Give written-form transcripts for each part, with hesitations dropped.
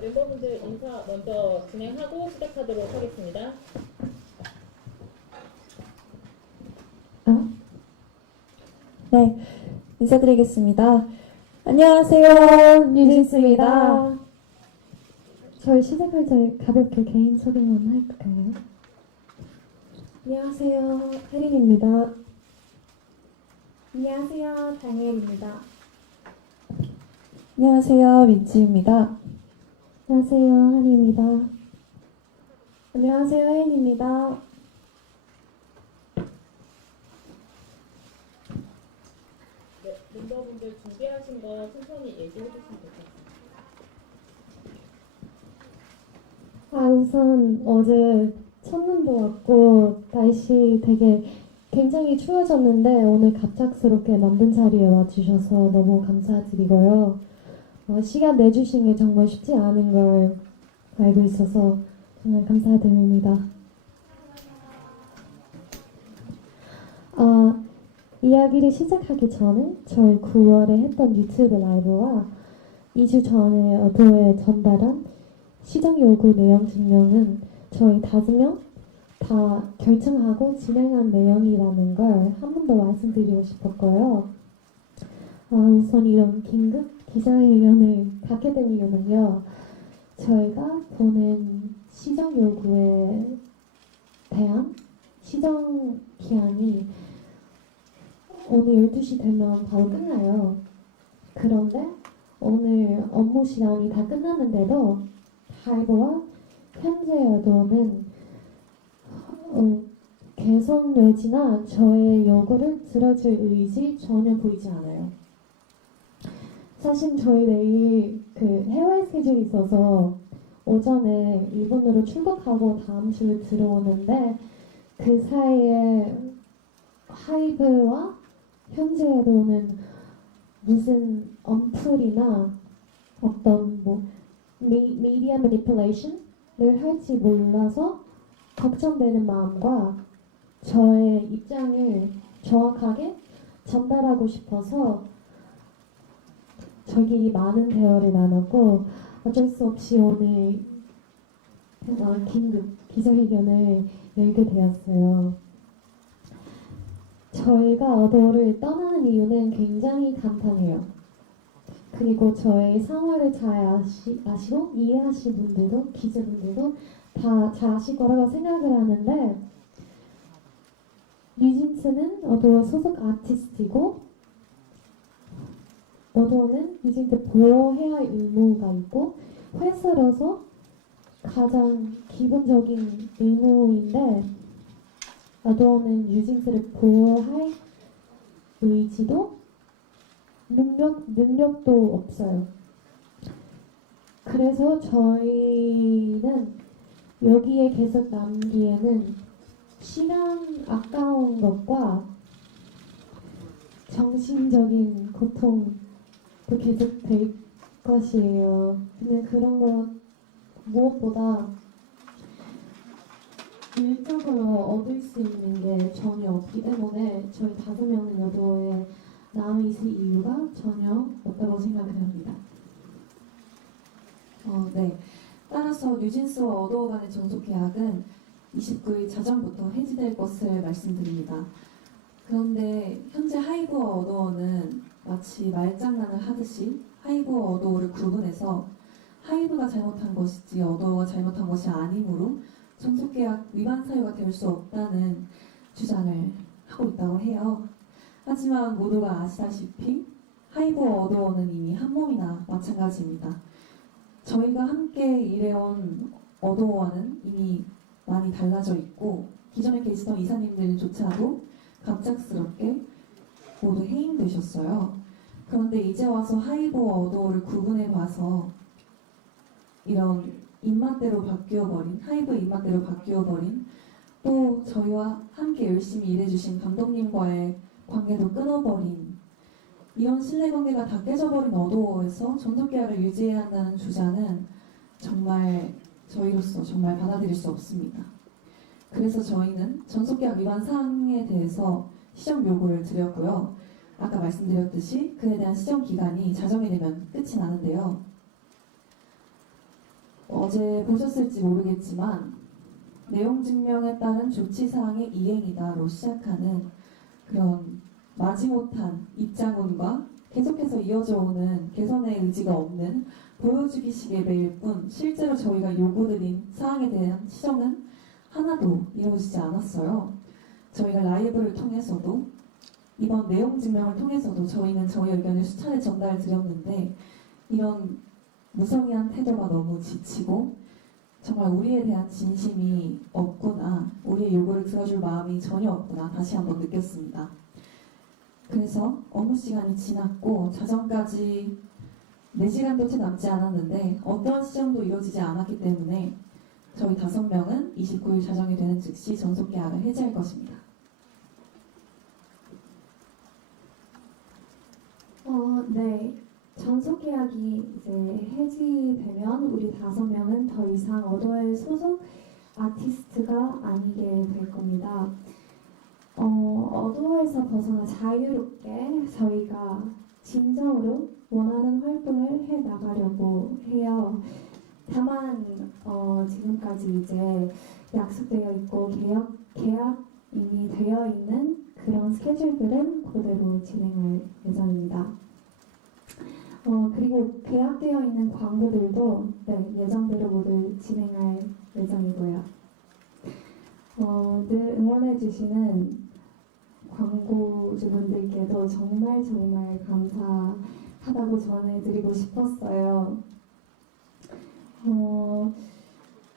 네, 멤버분들 인사 먼저 진행하고 시작하도록 하겠습니다. 네, 인사드리겠습니다. 안녕하세요, 뉴진스입니다. 저희 시작할 때 가볍게 개인 소개만 할까요? 안녕하세요, 혜린입니다. 안녕하세요, 다니엘입니다. 안녕하세요, 민지입니다. 안녕하세요, 한이입니다. 안녕하세요, 혜인입니다. 네, 멤버분들 준비하신 거 천천히 얘기해 주시면 좋겠습니다. 우선 어제 첫눈도 왔고 날씨 되게 굉장히 추워졌는데 오늘 갑작스럽게 만든 자리에 와주셔서 너무 감사드리고요. 시간 내주신 게 정말 쉽지 않은 걸 알고 있어서 정말 감사드립니다. 이야기를 시작하기 전에 저희 9월에 했던 유튜브 라이브와 2주 전에 어도에 전달한 시정 요구 내용 증명은 저희 5명 다 결정하고 진행한 내용이라는 걸 한 번 더 말씀드리고 싶었고요. 우선 이런 긴급 기자회견을 갖게 된 이유는요. 저희가 보낸 시정 요구에 대한 시정 기한이 오늘 12시 되면 바로 끝나요. 그런데 오늘 업무 시간이 다 끝났는데도 하이브와 현재 여도는 개선 여지나 저의 요구를 들어줄 의지 전혀 보이지 않아요. 사실 저희 내일 해외 스케줄이 있어서 오전에 일본으로 출국하고 다음 주에 들어오는데 그 사이에 하이브와 현재로는 무슨 언플이나 어떤 미디어 매니플레이션을 할지 몰라서 걱정되는 마음과 저의 입장을 정확하게 전달하고 싶어서 저희끼리 많은 대화를 나눴고 어쩔 수 없이 오늘 긴급 기자회견을 열게 되었어요. 저희가 어도를 떠나는 이유는 굉장히 간단해요. 그리고 저의 상황을 잘 아시고 이해하신 분들도 기자분들도 다 잘 아실 거라고 생각을 하는데 뉴진스는 어도 소속 아티스트이고 어도는 뉴진스 보호해야 할 의무가 있고 회사로서 가장 기본적인 의무인데 어도는 뉴진스를 보호할 의지도 능력도 없어요. 그래서 저희는 여기에 계속 남기에는 시간 아까운 것과 정신적인 고통도 계속 될 것이에요. 근데 그런 거 무엇보다 일적으로 얻을 수 있는 게 전혀 없기 때문에 저희 5명은 여도에 남아있을 이유가 전혀 없다고 생각을 합니다. 네. 따라서 뉴진스와 어도어 간의 전속 계약은 29일 자정부터 해지될 것을 말씀드립니다. 그런데 현재 하이브와 어도어는 마치 말장난을 하듯이 하이브와 어도어를 구분해서 하이브가 잘못한 것이지 어도어가 잘못한 것이 아니므로 전속계약 위반 사유가 될 수 없다는 주장을 하고 있다고 해요. 하지만 모두가 아시다시피 하이브와 어도어는 이미 한 몸이나 마찬가지입니다. 저희가 함께 일해온 어도어와는 이미 많이 달라져 있고 기존에 계시던 이사님들조차도 갑작스럽게 모두 해임되셨어요. 그런데 이제 와서 하이브와 어도어를 구분해봐서 이런 입맛대로 바뀌어버린 하이브 입맛대로 바뀌어버린 또 저희와 함께 열심히 일해주신 감독님과의 관계도 끊어버린 이런 신뢰관계가 다 깨져버린 어도어에서 전속계약을 유지해야 한다는 주장은 정말 저희로서 정말 받아들일 수 없습니다. 그래서 저희는 전속계약 위반 사항에 대해서 시정 요구를 드렸고요. 아까 말씀드렸듯이 그에 대한 시정 기간이 자정이 되면 끝이 나는데요. 어제 보셨을지 모르겠지만 내용 증명에 따른 조치사항의 이행이다로 시작하는 그런 마지못한 입장문과 계속해서 이어져 오는 개선의 의지가 없는 보여주기식의 메일 뿐 실제로 저희가 요구드린 사항에 대한 시정은 하나도 이루어지지 않았어요. 저희가 라이브를 통해서도 이번 내용 증명을 통해서도 저희는 저희 의견을 수차례 전달 드렸는데 이런 무성의한 태도가 너무 지치고 정말 우리에 대한 진심이 없구나, 우리의 요구를 들어줄 마음이 전혀 없구나 다시 한번 느꼈습니다. 그래서 업무 시간이 지났고 자정까지 4시간도 채 남지 않았는데 어떠한 시정도 이루어지지 않았기 때문에 저희 5명은 29일 자정이 되는 즉시 전속 계약을 해지할 것입니다. 네. 전속 계약이 이제 해지되면 우리 5명은 더 이상 어도의 소속 아티스트가 아니게 될 겁니다. 어도에서 벗어나 자유롭게 저희가 진정으로 원하는 활동을 해 나가려고 해요. 다만 지금까지 이제 약속되어 있고 계약 이미 되어 있는 그런 스케줄들은 그대로 진행할 예정입니다. 그리고 계약되어 있는 광고들도 네, 예정대로 모두 진행할 예정이고요. 늘 응원해주시는 광고주분들께도 정말 감사하다고 전해드리고 싶었어요.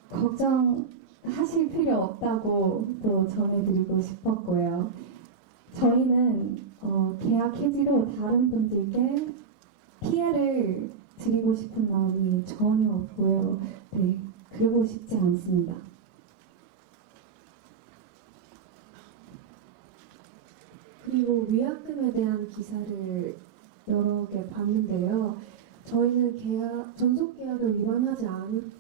걱정하실 필요 없다고 또 전해드리고 싶었고요. 저희는 계약 해지로 다른 분들께 피해를 드리고 싶은 마음이 전혀 없고요. 네, 그러고 싶지 않습니다. 그리고 위약금에 대한 기사를 여러 개 봤는데요. 저희는 전속 계약을 위반하지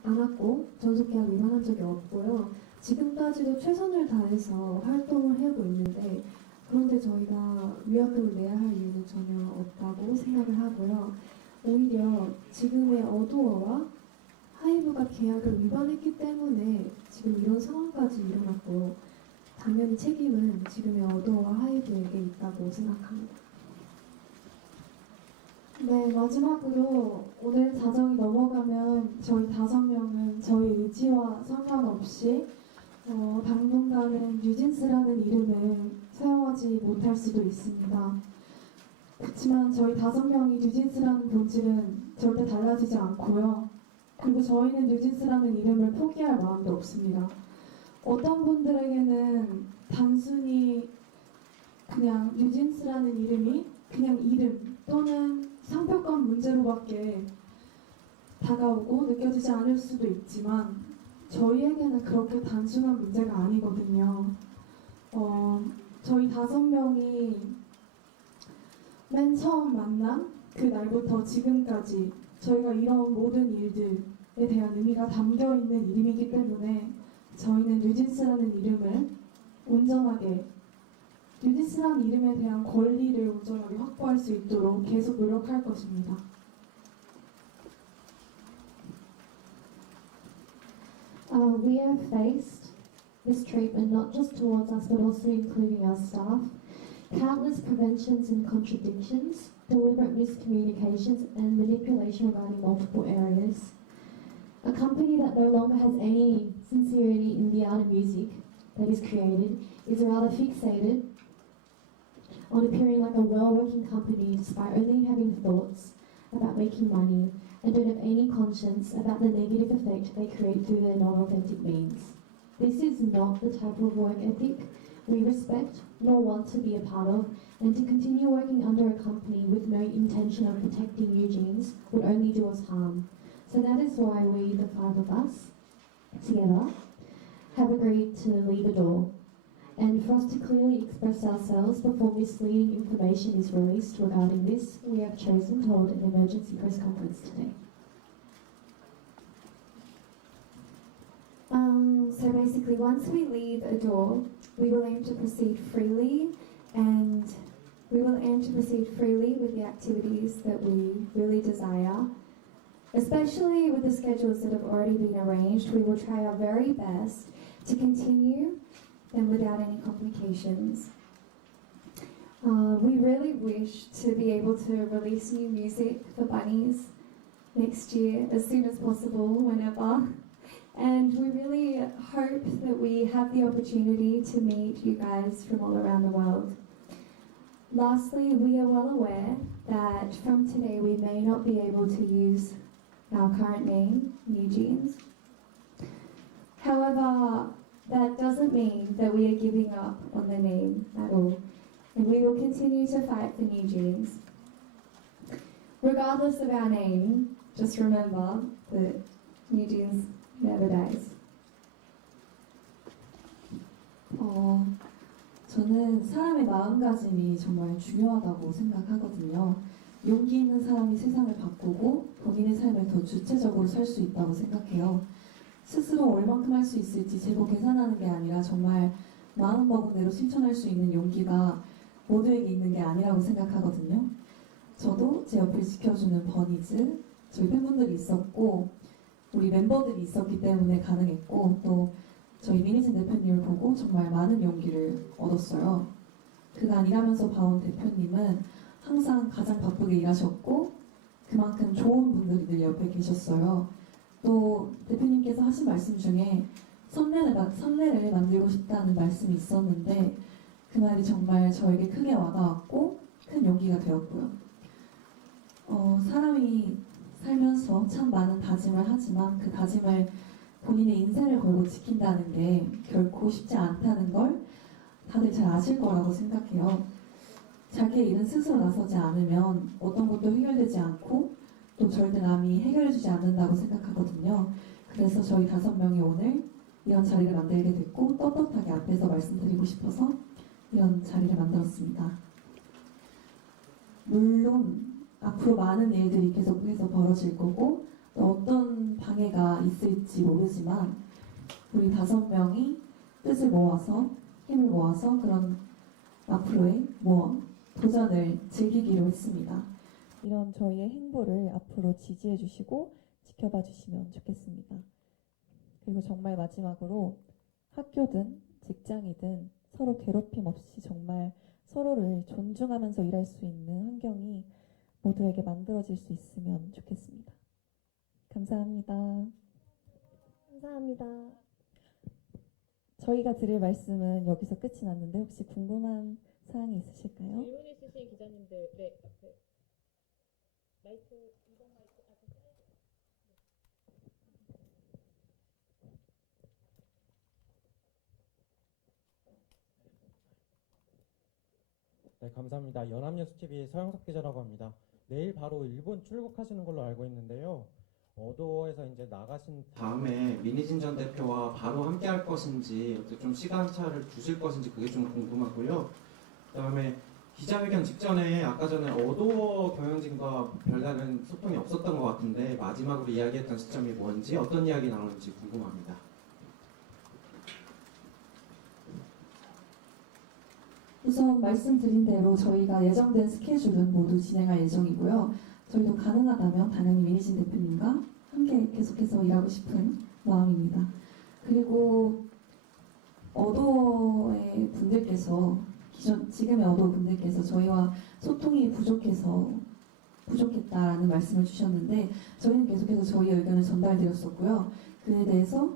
않았고 전속 계약 위반한 적이 없고요. 지금까지도 최선을 다해서 활동을 하고 있는데 그런데 저희가 위약금을 내야 할 이유는 전혀 없다고 생각을 하고요. 오히려 지금의 어도어와 하이브가 계약을 위반했기 때문에 지금 이런 상황까지 일어났고 당연히 책임은 지금의 어도어와 하이브에게 있다고 생각합니다. 네, 마지막으로 오늘 자정이 넘어가면 저희 5명은 저희 의지와 상관없이 당분간은 뉴진스라는 이름을 사용하지 못할 수도 있습니다. 그렇지만 저희 5명이 뉴진스라는 본질은 절대 달라지지 않고요. 그리고 저희는 뉴진스라는 이름을 포기할 마음도 없습니다. 어떤 분들에게는 단순히 그냥 뉴진스라는 이름이 그냥 이름 또는 상표권 문제로밖에 다가오고 느껴지지 않을 수도 있지만 저희에게는 그렇게 단순한 문제가 아니거든요. 저희 5명이 맨 처음 만난 그 날부터 지금까지 저희가 이런 모든 일들에 대한 의미가 담겨 있는 이름이기 때문에 저희는 뉴진스라는 이름을 온전하게 뉴진스라는 이름에 대한 권리를 온전하게 확보할 수 있도록 계속 노력할 것입니다. We have faced mistreatment not just towards us but also including our staff, countless preventions and contradictions, deliberate miscommunications and manipulation regarding multiple areas. A company that no longer has any sincerity in the art of music that is created is rather fixated on appearing like a well-working company despite only having thoughts about making money and don't have any conscience about the negative effect they create through their non-authentic means. This is not the type of work ethic we respect nor want to be a part of, and to continue working under a company with no intention of protecting Eugene's would only do us harm. So that is why we, the 5 of us, together, have agreed to leave Adore. And for us to clearly express ourselves before misleading information is released regarding this, we have chosen to hold an emergency press conference today. So basically, once we leave Adore, we will aim to proceed freely, and we will aim to proceed freely with the activities that we really desire. Especially with the schedules that have already been arranged, we will try our very best to continue them without any complications. We really wish to be able to release new music for Bunnies next year as soon as possible, whenever. And we really hope that we have the opportunity to meet you guys from all around the world. Lastly, we are well aware that from today we may not be able to use our current name, New Jeans. However, that doesn't mean that we are giving up on the name at all, and we will continue to fight for New Jeans. Regardless of our name, just remember that New Jeans never dies. 저는 사람의 마음가짐이 정말 중요하다고 생각하거든요. 용기 있는 사람이 세상을 바꾸고 본인의 삶을 더 주체적으로 살 수 있다고 생각해요. 스스로 얼만큼 할 수 있을지 재고 계산하는 게 아니라 정말 마음먹은 대로 실천할 수 있는 용기가 모두에게 있는 게 아니라고 생각하거든요. 저도 제 옆을 지켜주는 버니즈, 저희 팬분들이 있었고 우리 멤버들이 있었기 때문에 가능했고 또 저희 미니진 대표님을 보고 정말 많은 용기를 얻었어요. 그간 일하면서 봐온 대표님은 항상 가장 바쁘게 일하셨고 그만큼 좋은 분들이 늘 옆에 계셨어요. 또 대표님께서 하신 말씀 중에 선례를 만들고 싶다는 말씀이 있었는데 그 말이 정말 저에게 크게 와닿았고 큰 용기가 되었고요. 사람이 살면서 참 많은 다짐을 하지만 그 다짐을 본인의 인생을 걸고 지킨다는 게 결코 쉽지 않다는 걸 다들 잘 아실 거라고 생각해요. 자기의 일은 스스로 나서지 않으면 어떤 것도 해결되지 않고 또 절대 남이 해결해주지 않는다고 생각하거든요. 그래서 저희 5명이 오늘 이런 자리를 만들게 됐고 떳떳하게 앞에서 말씀드리고 싶어서 이런 자리를 만들었습니다. 물론 앞으로 많은 일들이 계속해서 벌어질 거고 또 어떤 방해가 있을지 모르지만 우리 5명이 뜻을 모아서 힘을 모아서 그런 앞으로의 모험, 도전을 즐기기로 했습니다. 이런 저희의 행보를 앞으로 지지해 주시고 지켜봐 주시면 좋겠습니다. 그리고 정말 마지막으로 학교든 직장이든 서로 괴롭힘 없이 정말 서로를 존중하면서 일할 수 있는 환경이 모두에게 만들어질 수 있으면 좋겠습니다. 감사합니다. 감사합니다. 저희가 드릴 말씀은 여기서 끝이 났는데 혹시 궁금한 사항이 있으실까요? 질문 있으신 기자님들, 네, 앞에 마이크, 이번 마이크 앞에 슬라이드. 네, 감사합니다. 연합뉴스TV의 서영석 기자라고 합니다. 내일 바로 일본 출국하시는 걸로 알고 있는데요. 어도어에서 이제 나가신 다음에 미니진 전 대표와 바로 함께 할 것인지 좀 시간차를 두실 것인지 그게 좀 궁금하고요. 그다음에 기자회견 직전에 아까 전에 어도어 경영진과 별다른 소통이 없었던 것 같은데 마지막으로 이야기했던 시점이 뭔지 어떤 이야기 나눴는지 궁금합니다. 우선 말씀드린 대로 저희가 예정된 스케줄은 모두 진행할 예정이고요. 저희도 가능하다면 당연히 미니진 대표님과 함께 계속해서 일하고 싶은 마음입니다. 그리고 어도어의 분들께서 지금의 어도어 분들께서 저희와 소통이 부족했다라는 말씀을 주셨는데 저희는 계속해서 저희의 의견을 전달드렸었고요. 그에 대해서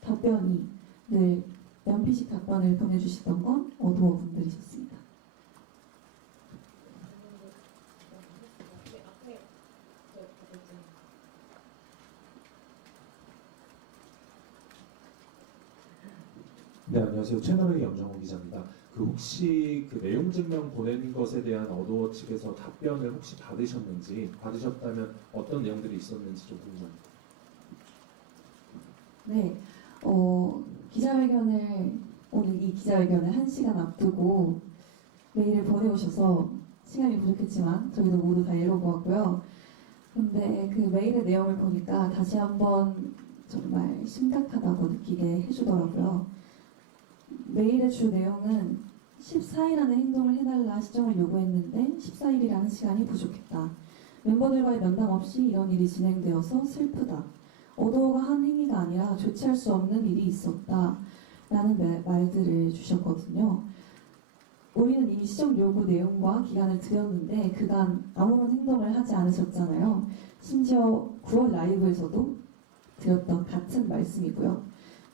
답변이 늘 연피식 답변을 보내주시던 건 어도어 분들이셨습니다. 네, 앞에 저 가볼게요. 네, 안녕하세요. 채널의 염정호 기자입니다. 혹시 그 내용 증명 보낸 것에 대한 어도어 측에서 답변을 혹시 받으셨다면 어떤 내용들이 있었는지 좀 궁금합니다. 네, 오늘 이 기자회견을 1시간 앞두고 메일을 보내오셔서 시간이 부족했지만 저희도 모두 다 읽어보았고요. 근데 그 메일의 내용을 보니까 다시 한번 정말 심각하다고 느끼게 해주더라고요. 메일의 주 내용은 14일 안에 행동을 해달라 시정을 요구했는데 14일이라는 시간이 부족했다. 멤버들과의 면담 없이 이런 일이 진행되어서 슬프다. 어도어가 한 행위가 아니라 조치할 수 없는 일이 있었다. 라는 말들을 주셨거든요. 우리는 이미 시정 요구 내용과 기간을 드렸는데 그간 아무런 행동을 하지 않으셨잖아요. 심지어 9월 라이브에서도 드렸던 같은 말씀이고요.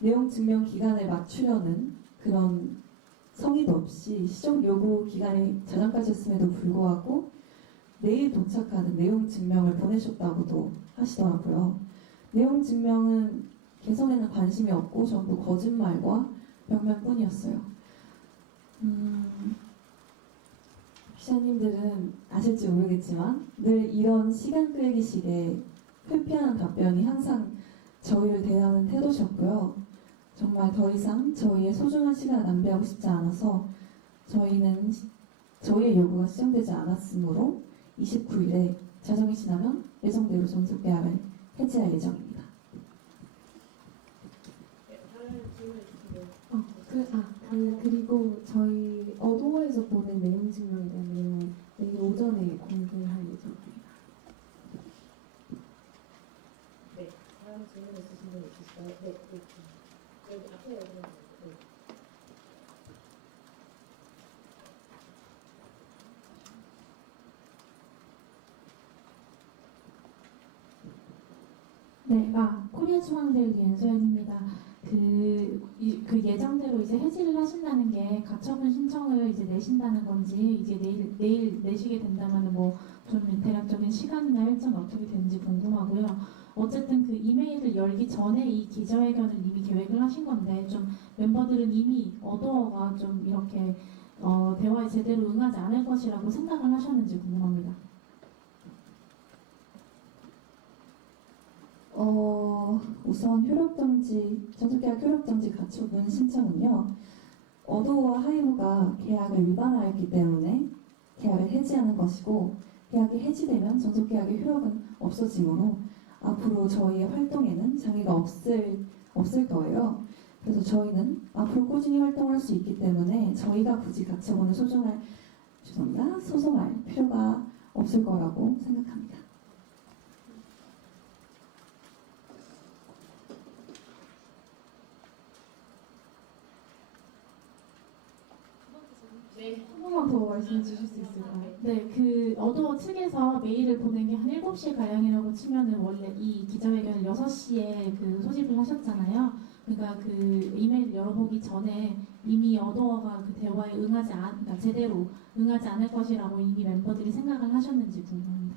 내용 증명 기간을 맞추려는 그런 성의도 없이 시정 요구 기간이 저장까지였음에도 불구하고 내일 도착하는 내용 증명을 보내셨다고도 하시더라고요. 내용 증명은 개선에는 관심이 없고 전부 거짓말과 벽면뿐이었어요. 기자님들은 아실지 모르겠지만 늘 이런 시간 끌기식의 회피하는 답변이 항상 저희를 대하는 태도셨고요. 정말 더 이상 저희의 소중한 시간을 낭비하고 싶지 않아서 저희의 요구가 수정되지 않았으므로 29일에 자정이 지나면 예정대로 전속 계약을 해지할 예정입니다. 네, 다른 질문 있으세요? 그리고 저희 어도어에서 보낸 내용 증명에 대한 내용은 내일 오전에 공개할 예정입니다. 네, 다른 질문 있으신 분 있으실까요? 네, 네. 여기 앞에 여기. 네. 네, 코리아 중앙대학교 윤소연입니다. 그 예정대로 이제 해지를 하신다는 게 가처분 신청을 이제 내신다는 건지 이제 내일 내시게 된다면 뭐 좀 대략적인 시간이나 일정이 어떻게 되는지 궁금하고요. 어쨌든 그 이메일을 열기 전에 이 기자회견을 이미 계획을 하신 건데 좀 멤버들은 이미 어도어가 좀 이렇게 대화에 제대로 응하지 않을 것이라고 생각을 하셨는지 궁금합니다. 우선 전속계약 효력정지 가처분 신청은요. 어도어와 하이브가 계약을 위반하였기 때문에 계약을 해지하는 것이고 계약이 해지되면 전속계약의 효력은 없어지므로 앞으로 저희의 활동에는 장애가 없을 거예요. 그래서 저희는 앞으로 꾸준히 활동할 수 있기 때문에 저희가 굳이 가처분을 소송할 필요가 없을 거라고 생각합니다. 네. 한 번만 더 말씀해 주실 수 있을까요? 네, 그 어도어 측에서 메일을 보낸 게 한 7시 가량이라고 치면은 원래 이 기자회견을 6시에 그 소집을 하셨잖아요. 그러니까 그 이메일 열어보기 전에 이미 어도어가 그 대화에 그러니까 제대로 응하지 않을 것이라고 이미 멤버들이 생각을 하셨는지 궁금합니다.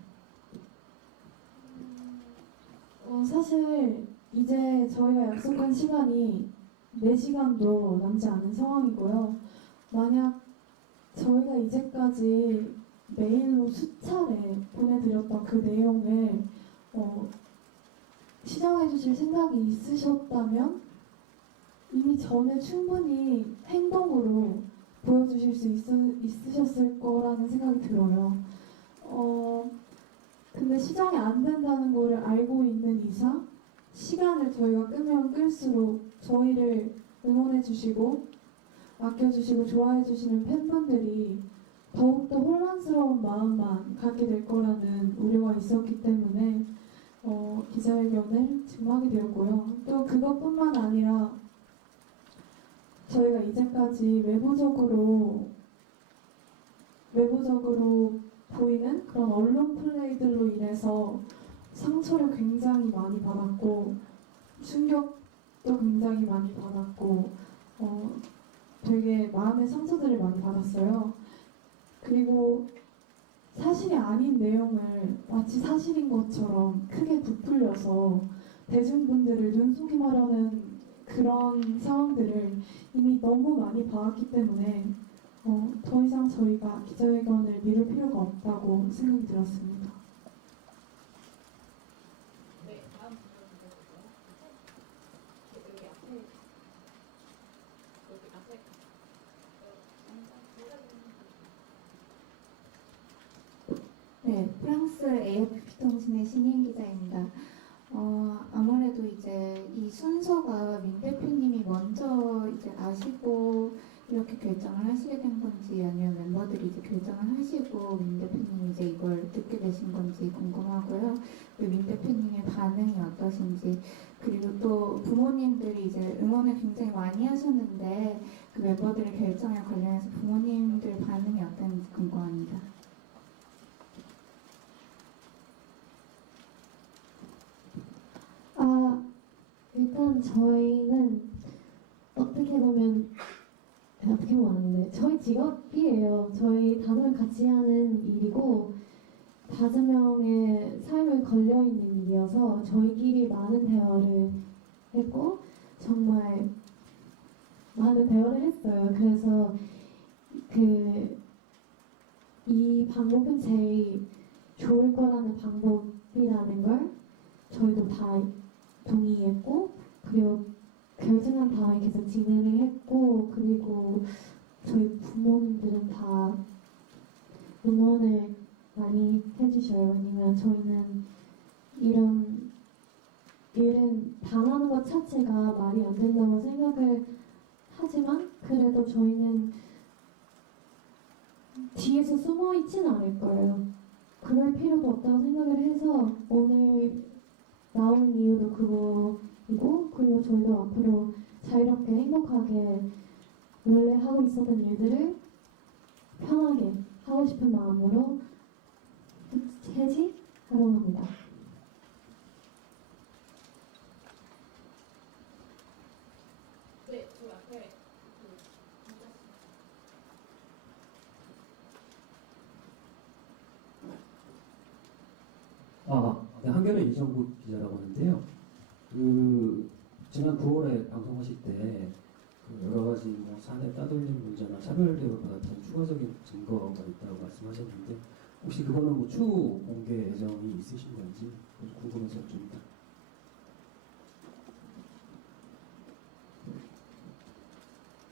사실 이제 저희가 약속한 시간이 4시간도 남지 않은 상황이고요. 만약 저희가 이제까지 메일로 수차례 보내드렸던 그 내용을 시정해 주실 생각이 있으셨다면 이미 전에 충분히 행동으로 보여주실 수 있으셨을 거라는 생각이 들어요. 근데 시정이 안 된다는 거를 알고 있는 이상 시간을 저희가 끄면 끌수록 저희를 응원해 주시고 아껴주시고 좋아해 주시는 팬분들이 더욱더 혼란스러운 마음만 갖게 될 거라는 우려가 있었기 때문에 기자회견을 증망하게 되었고요. 또 그것뿐만 아니라 저희가 이제까지 외부적으로 보이는 그런 언론 플레이들로 인해서 상처를 굉장히 많이 받았고 충격도 굉장히 많이 받았고 되게 마음의 상처들을 많이 받았어요. 그리고 사실이 아닌 내용을 마치 사실인 것처럼 크게 부풀려서 대중분들을 눈속임하려는 그런 상황들을 이미 너무 많이 봐왔기 때문에 더 이상 저희가 기자회견을 미룰 필요가 없다고 생각이 들었습니다. 네, 다음 질문 드려볼까요? 여기 앞에. 네, 프랑스 AFP 통신의 신인 기자입니다. 아무래도 이제 이 순서가 민 대표님이 먼저 이제 아시고 이렇게 결정을 하시게 된 건지 아니면 멤버들이 이제 결정을 하시고 하시고 민 대표님이 이제 이걸 듣게 되신 건지 궁금하고요. 그리고 민 대표님의 반응이 어떠신지, 그리고 또 부모님들이 이제 응원을 굉장히 많이 하셨는데 그 멤버들의 결정에 관련해서 부모님들 반응이 어떤지 궁금합니다. 일단 저희는 어떻게 보면 아는데 저희 직업이에요. 저희 다들 같이 하는 일이고 5명의 삶을 걸려 있는 일이어서 저희끼리 많은 대화를 했고 정말 많은 대화를 했어요. 그래서 이 방법은 제일 좋을 거라는 방법이라는 걸 저희도 다 동의했고, 그리고 결정한 다음에 계속 진행을 했고, 그리고 저희 부모님들은 다 응원을 많이 해주셔요. 왜냐면 저희는 이런 일은 당하는 것 자체가 말이 안 된다고 생각을 하지만 그래도 저희는 뒤에서 숨어 있진 않을 거예요. 그럴 필요도 없다고 생각을 해서 오늘 나오는 이유도 그거이고, 그리고 저희도 앞으로 자유롭게 행복하게 원래 하고 있었던 일들을 편하게 하고 싶은 마음으로 해지하려고 합니다. 네, 저 앞에 네, 한겨레 이정국 기자라고 하는데요. 지난 9월에 방송하실 때 여러 가지 사내 따돌림 문제나 차별 대우를 받았던 추가적인 증거가 있다고 말씀하셨는데 혹시 그거는 추후 공개 예정이 있으신 건지 궁금해서 여쭤봅니다.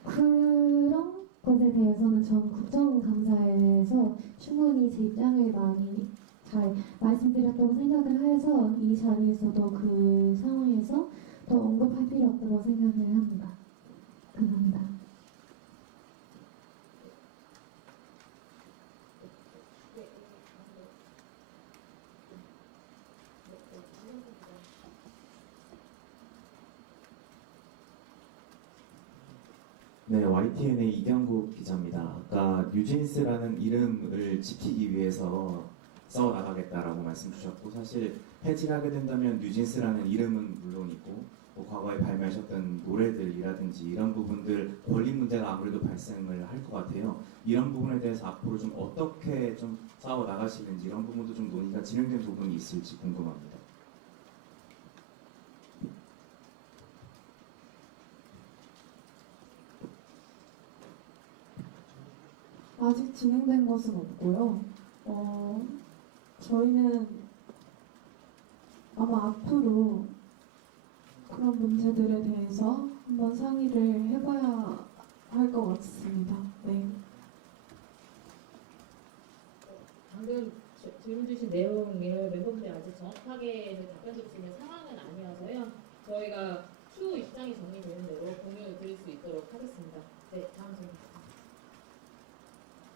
그런 것에 대해서는 전 국정감사에서 충분히 제 입장을 많이 잘 말씀드렸다고 생각을 해서 이 자리에서도 그 상황에서 더 언급할 필요 없다고 생각을 합니다. 감사합니다. 네, YTN의 이경국 기자입니다. 아까 뉴진스라는 이름을 지키기 위해서 싸워나가겠다라고 말씀 주셨고, 사실 해지를 하게 된다면 뉴진스라는 이름은 물론이고 과거에 발매하셨던 노래들이라든지 이런 부분들 권리 문제가 아무래도 발생을 할 것 같아요. 이런 부분에 대해서 앞으로 좀 어떻게 좀 싸워나가시는지 이런 부분도 좀 논의가 진행된 부분이 있을지 궁금합니다. 아직 진행된 것은 없고요. 저희는 아마 앞으로 그런 문제들에 대해서 한번 상의를 해봐야 할 것 같습니다. 네. 방금 질문 주신 내용을 멤버분들이 아직 정확하게는 답변 드릴 수 있는 상황은 아니어서요. 저희가 추후 입장이 정리되는 대로 공유를 드릴 수 있도록 하겠습니다. 네, 다음 질문.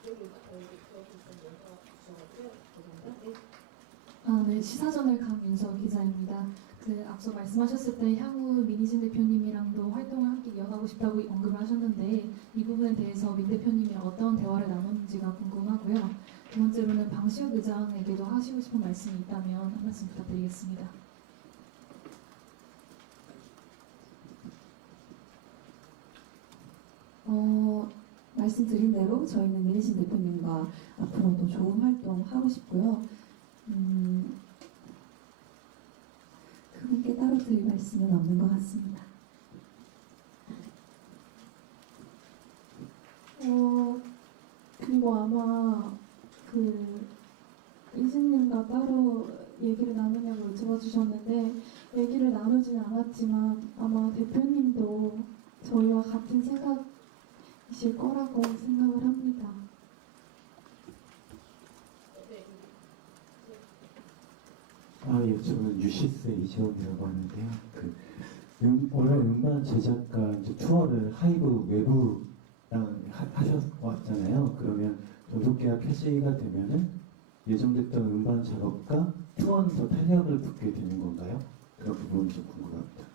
여기 먼저 주셔가지고요. 죄송합니다. 네. 네, 시사저널 강윤서 기자입니다. 앞서 말씀하셨을 때 향후 민희진 대표님이랑도 활동을 함께 이어가고 싶다고 언급을 하셨는데 이 부분에 대해서 민 대표님이랑 어떤 대화를 나눴는지가 궁금하고요. 두 번째로는 방시혁 의장에게도 하시고 싶은 말씀이 있다면 한 말씀 부탁드리겠습니다. 말씀드린 대로 저희는 민희진 대표님과 앞으로도 좋은 활동 하고 싶고요. 그분께 따로 드릴 말씀은 없는 것 같습니다. 그리고 아마 이진님과 따로 얘기를 나누냐고 여쭤봐 주셨는데 얘기를 나누진 않았지만 아마 대표님도 저희와 같은 생각이실 거라고 생각을 합니다. 예, 저는 유시스 이재원이라고 하는데요. 원래 음반 제작과 이제 투어를 하이브 외부랑 하셨잖아요. 그러면 전속계약 해지가 되면은 예정됐던 음반 작업과 투어는 탄력을 붙게 되는 건가요? 그런 부분이 좀 궁금합니다.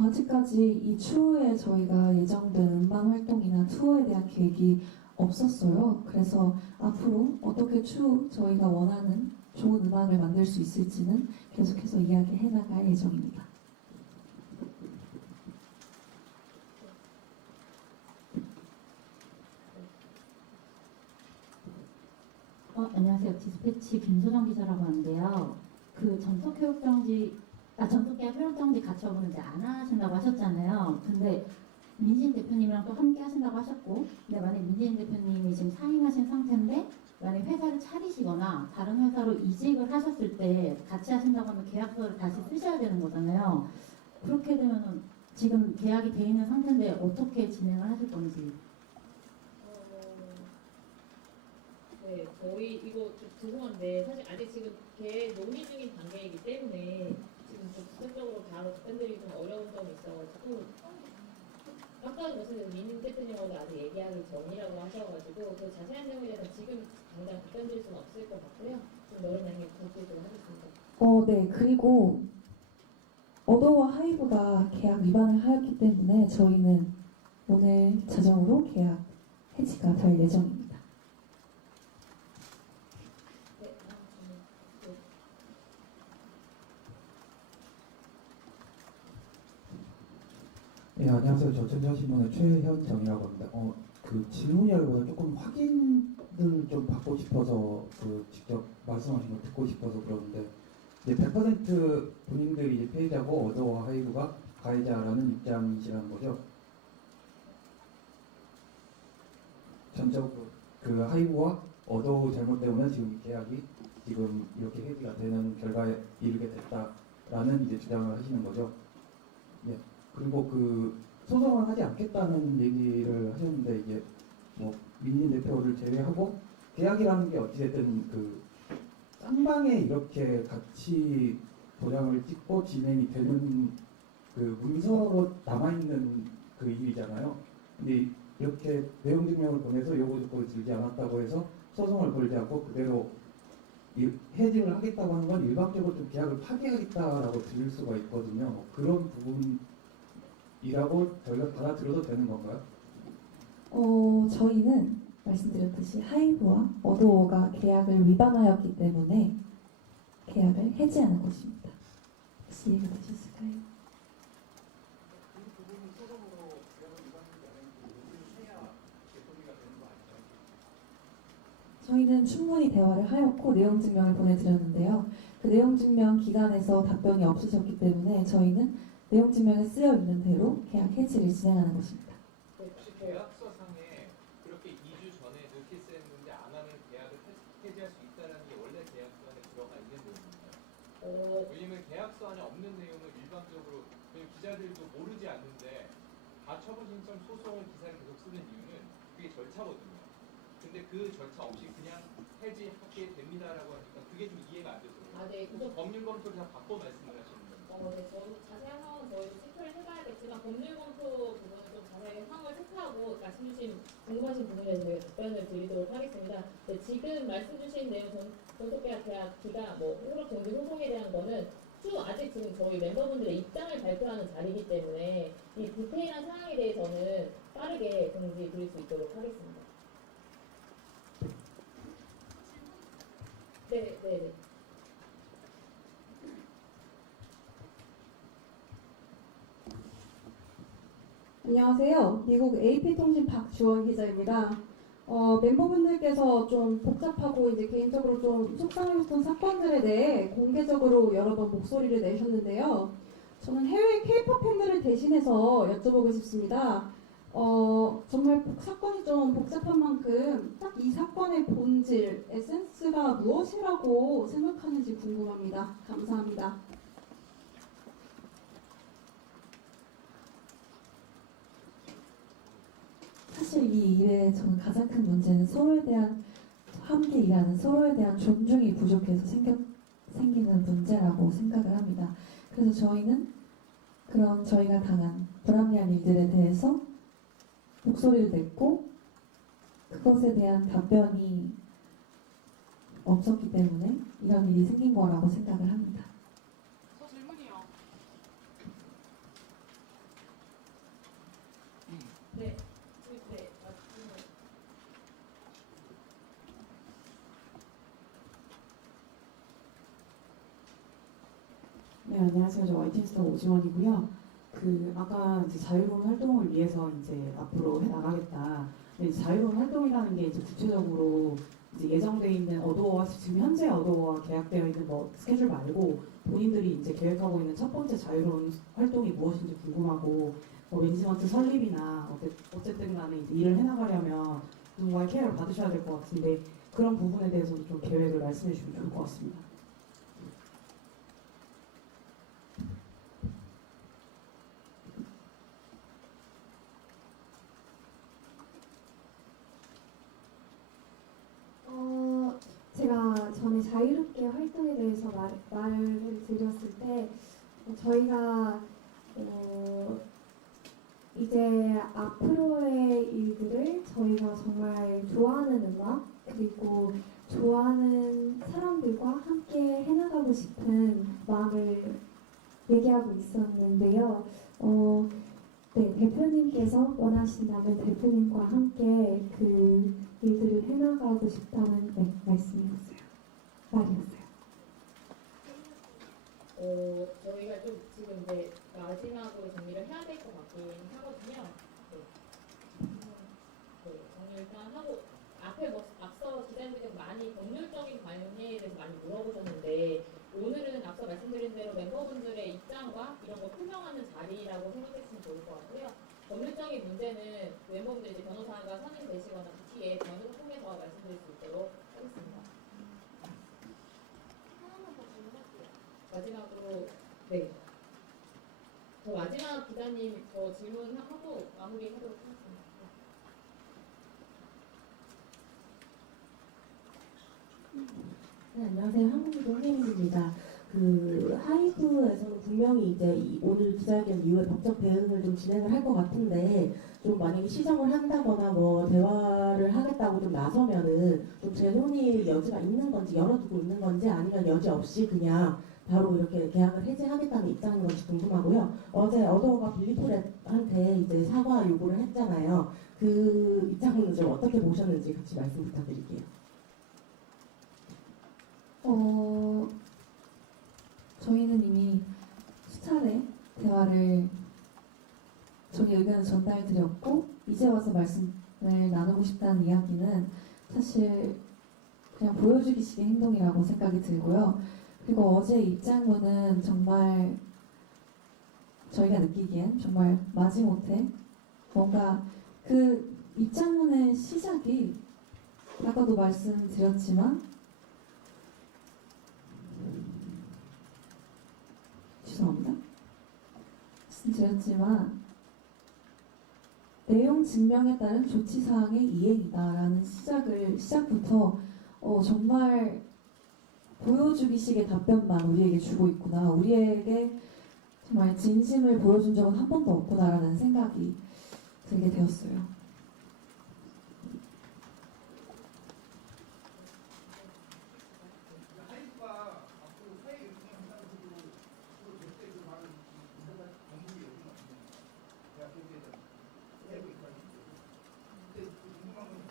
아직까지 이 추후에 저희가 예정된 음반 활동이나 투어에 대한 계획이 없었어요. 그래서 앞으로 어떻게 추후 저희가 원하는 좋은 음악을 만들 수 있을지는 계속해서 이야기해 나갈 예정입니다. 안녕하세요. 디스패치 김소정 기자라고 하는데요. 그 전속계약 효력정지 가처분을 이제 안 하신다고 하셨잖아요. 근데 민진 대표님이랑 또 함께 하신다고 하셨고, 근데 만약 민진 대표님이 지금 사임하신 상태인데 만약 회사를 차리시거나 다른 회사로 이직을 하셨을 때 같이 하신다고 하면 계약서를 다시 쓰셔야 되는 거잖아요. 그렇게 되면은 지금 계약이 돼 있는 상태인데 어떻게 진행을 하실 건지. 네, 저희 이거 좀 죄송한데 사실 아직 지금 계획 논의 중인 단계이기 때문에 지금 좀 구체적으로 바로 답변드리기 좀 어려운 점이 있어가지고 아까 무슨 민 대표님하고 아직 얘기하기 전이라고 하셔가지고 그 자세한 내용에 대해서 지금 당장 답변드릴 수는 없을 것 같고요. 좀 너른 나중에 부탁드리도록 하겠습니다. 네. 그리고 어도와 하이브가 계약 위반을 하였기 때문에 저희는 오늘 자정으로 계약 해지가 될 예정입니다. 네, 안녕하세요. 저 전자신문의 최현정이라고 합니다. 그 질문이라기보다 조금 확인을 좀 받고 싶어서 직접 말씀하신 걸 듣고 싶어서 그러는데 이제 100% 본인들이 이제 피해자고 어도와 하이브가 가해자라는 입장이시라는 거죠. 전적으로 그 하이브와 어도 잘못 때문에 지금 계약이 지금 이렇게 해지가 되는 결과에 이르게 됐다라는 이제 주장을 하시는 거죠. 예. 그리고 그 소송을 하지 않겠다는 얘기를 하셨는데 이게 뭐 민진 대표를 제외하고 계약이라는 게 어찌됐든 그 쌍방에 이렇게 같이 도장을 찍고 진행이 되는 그 문서로 남아있는 그 일이잖아요. 근데 이렇게 내용 증명을 보내서 요구 조건을 들지 않았다고 해서 소송을 걸지 않고 그대로 해지를 하겠다고 하는 건 일방적으로 좀 계약을 파기하겠다라고 들릴 수가 있거든요. 그런 부분이라고 저희가 받아들여도 되는 건가요? 저희는 말씀드렸듯이 하이브와 어도어가 계약을 위반하였기 때문에 계약을 해지하는 것입니다. 혹시 이해가 되셨을까요? 저희는 충분히 대화를 하였고 내용 증명을 보내드렸는데요. 그 내용 증명 기간에서 답변이 없으셨기 때문에 저희는 내용 증명에 쓰여 있는 대로 계약 해지를 진행하는 것입니다. 혹시 계약서상에 그렇게 2주 전에 노티스했는데 안 하면 계약을 해지할 수 있다는 게 원래 계약서 안에 들어가 있는 내용인가요? 왜냐면 계약서 안에 없는 내용을 일반적으로 기자들도 모르지 않는데 가처분 신청 소송을 기사를 계속 쓰는 이유는 그게 절차거든요. 근데 그 절차 없이 그냥 해지하게 됩니다라고 하니까 그게 좀 이해가 안 되더라고요. 네. 법률 검토를 다 받고 말씀을 하시는 거예요. 네. 저는 자세한 상황은 저희도 체크를 해봐야겠지만 법률 검토 부분은 좀 자세하게 상황을 체크하고 말씀주신 궁금하신 부분에 저희가 답변을 드리도록 하겠습니다. 네, 지금 말씀주신 내용 전속계약 기가 뭐 효력 정지 소송에 대한 거는 아직 지금 저희 멤버분들의 입장을 발표하는 자리이기 때문에 이 디테일한 사항에 대해서는 빠르게 공지 드릴 수 있도록 하겠습니다. 네. 안녕하세요. 미국 AP통신 박주원 기자입니다. 멤버분들께서 좀 복잡하고 이제 개인적으로 좀 속상하셨던 사건들에 대해 공개적으로 여러 번 목소리를 내셨는데요. 저는 해외 K-pop 팬들을 대신해서 여쭤보고 싶습니다. 정말 사건이 좀 복잡한 만큼 딱 이 사건의 본질, 에센스가 무엇이라고 생각하는지 궁금합니다. 감사합니다. 사실 이 일의 저는 가장 큰 문제는 서로에 대한 함께 일하는 서로에 대한 존중이 부족해서 생기는 문제라고 생각을 합니다. 그래서 저희는 그런 저희가 당한 불합리한 일들에 대해서 목소리를 냈고 그것에 대한 답변이 없었기 때문에 이런 일이 생긴 거라고 생각을 합니다. 저 질문이요. 네. 네. 네, 안녕하세요. 저 YTN스타 오지원이고요. 아까 이제 자유로운 활동을 위해서 이제 앞으로 해 나가겠다. 근데 자유로운 활동이라는 게 이제 구체적으로 이제 예정돼 있는 어도어와 지금 현재 어도어와 계약되어 있는 뭐 스케줄 말고 본인들이 이제 계획하고 있는 첫 번째 자유로운 활동이 무엇인지 궁금하고 매니지먼트 설립이나 어쨌든 간에 이제 일을 해나가려면 누군가의 케어를 받으셔야 될 것 같은데 그런 부분에 대해서도 좀 계획을 말씀해 주시면 좋을 것 같습니다. 제가 전에 자유롭게 활동에 대해서 말을 드렸을 때 저희가 이제 앞으로의 일들을 저희가 정말 좋아하는 음악 그리고 좋아하는 사람들과 함께 해나가고 싶은 마음을 얘기하고 있었는데요. 네, 대표님께서 원하신다면 대표님과 함께 그 일들을 해나가고 싶다는 말씀이었어요. 말이었어요. 저희가 좀 지금 이제 마지막으로 정리를 해야 될 것 같긴 하거든요. 네. 정리 일단 하고 앞에 앞서 기자님들이 많이 법률적인 관련에 대해서 많이 물어보셨는데 오늘은 앞서 말씀드린 대로 멤버분들의 입장과 이런 거 표명하는 자리라고 생각했으면 좋을 것 같고요. 법률적인 문제는 멤버분들 이제 변호사가 선임되시거나 뒤에 변호를 통해서 말씀드릴 수 있도록 하겠습니다. 하나만 더 질문할게요. 마지막으로 네. 저 마지막 기자님 저 질문하고 마무리하도록 하겠습니다. 네, 안녕하세요. 한국기도 홍혜민입니다. 하이브에서는 분명히 이제 오늘 기자회견 이후에 법적 대응을 좀 진행을 할 것 같은데 좀 만약에 시정을 한다거나 뭐 대화를 하겠다고 좀 나서면은 좀 재논의 여지가 있는 건지 열어두고 있는 건지 아니면 여지 없이 그냥 바로 이렇게 계약을 해지하겠다는 입장인 건지 궁금하고요. 어제 어도어가 빌리프렛한테 이제 사과 요구를 했잖아요. 그 입장은 좀 어떻게 보셨는지 같이 말씀 부탁드릴게요. 저희는 이미 수차례 대화를 저희 의견을 전달드렸고 이제 와서 말씀을 나누고 싶다는 이야기는 사실 그냥 보여주기식의 행동이라고 생각이 들고요. 그리고 어제 입장문은 정말 저희가 느끼기엔 정말 마지못해 뭔가 그 입장문의 시작이 아까도 말씀드렸지만 죄송합니다. 말씀드렸지만 내용 증명에 따른 조치사항의 이행이다라는 시작부터 정말 보여주기식의 답변만 우리에게 주고 있구나. 우리에게 정말 진심을 보여준 적은 한 번도 없구나라는 생각이 들게 되었어요.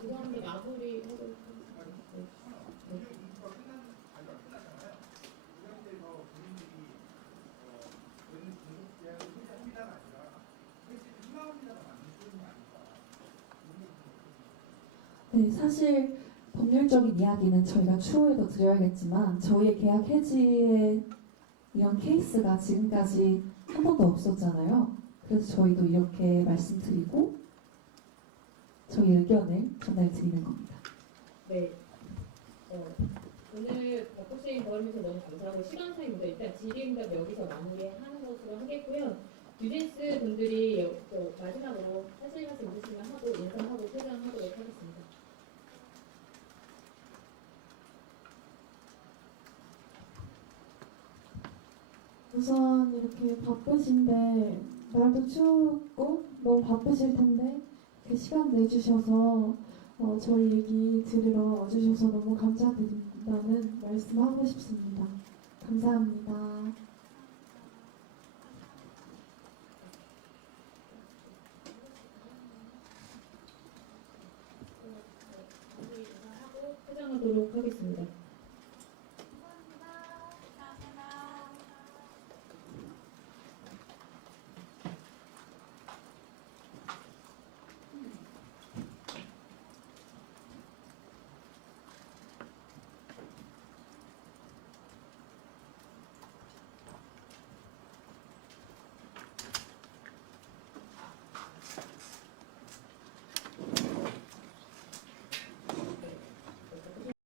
그거는 마무리 네, 사실 법률적인 이야기는 저희가 추후에도 드려야겠지만 저희의 계약 해지의 이런 케이스가 지금까지 한 번도 없었잖아요. 그래서 저희도 이렇게 말씀드리고 저희 의견을 전달드리는 겁니다. 네. 오늘 벚꽃시인 거름에서 너무 감사하고 시간상의 문제 일단 질의응답 여기서 마무리하는 것으로 하겠고요. 뉴진스 분들이 마지막으로 하실 말씀 있으시면 하고 인사하고 퇴장하도록 하겠습니다. 우선 이렇게 바쁘신데 날도 춥고 너무 바쁘실 텐데 그 시간 내주셔서 저희 얘기 들으러 와주셔서 너무 감사드린다는 말씀하고 싶습니다. 감사합니다. 퇴장하도록 하겠습니다.